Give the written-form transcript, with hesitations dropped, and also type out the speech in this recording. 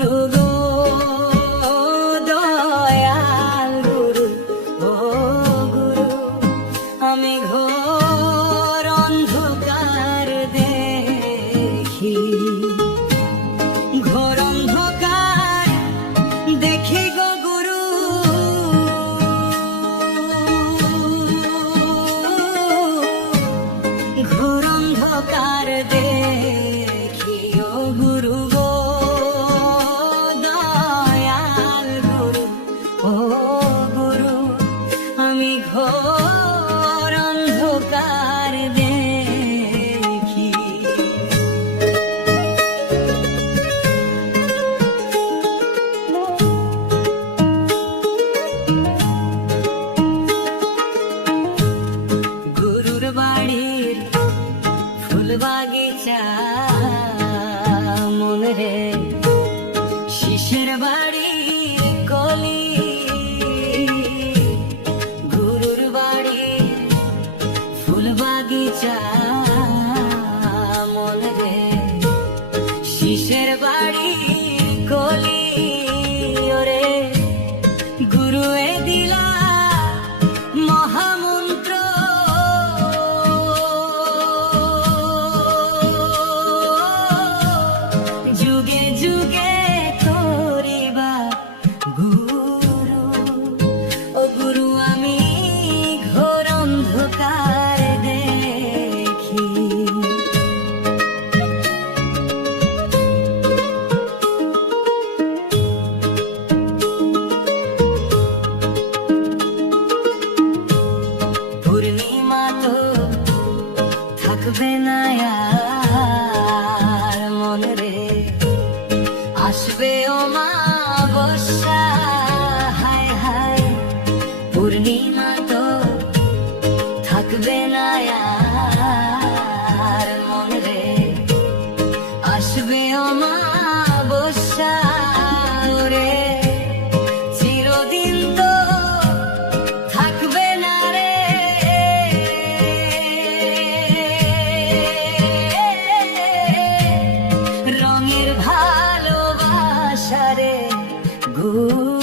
গুরু গো দয়াল গুরু, ও গুরু আমি ঘোর অন্ধকার দেখি, ঘোর অন্ধকার দেখি গো গুরু, ঘোর অন্ধকার দেখি ও গুরু গো দয়াল গুরু, ও গুরু আমি ঘোর অন্ধকার দেখি। গুরুর বাড়ির ফুল বাগিচা মন রে, শিশের বাড়ির কলি, গুরুর বাড়ির ফুল বাগিচা মন রে, শিশের বাড়ির কলি, ওরে গুরু এ দিলা মহামন্ত্র, যুগে যুগে করিবা গুরু, ও গুরু আমি ঘোর অন্ধকার দেখি। পূর্ণিমা তো থাকবে না আর মন রে, আসবে অমাবস্যা, হায় হায় পূর্ণিমা তো থাকবে না আর মন রে, আসবে অমাবস্যা, ওরে চিরদিন তো থাকবে না রে, রঙের ভালোবাসা রে গুরু।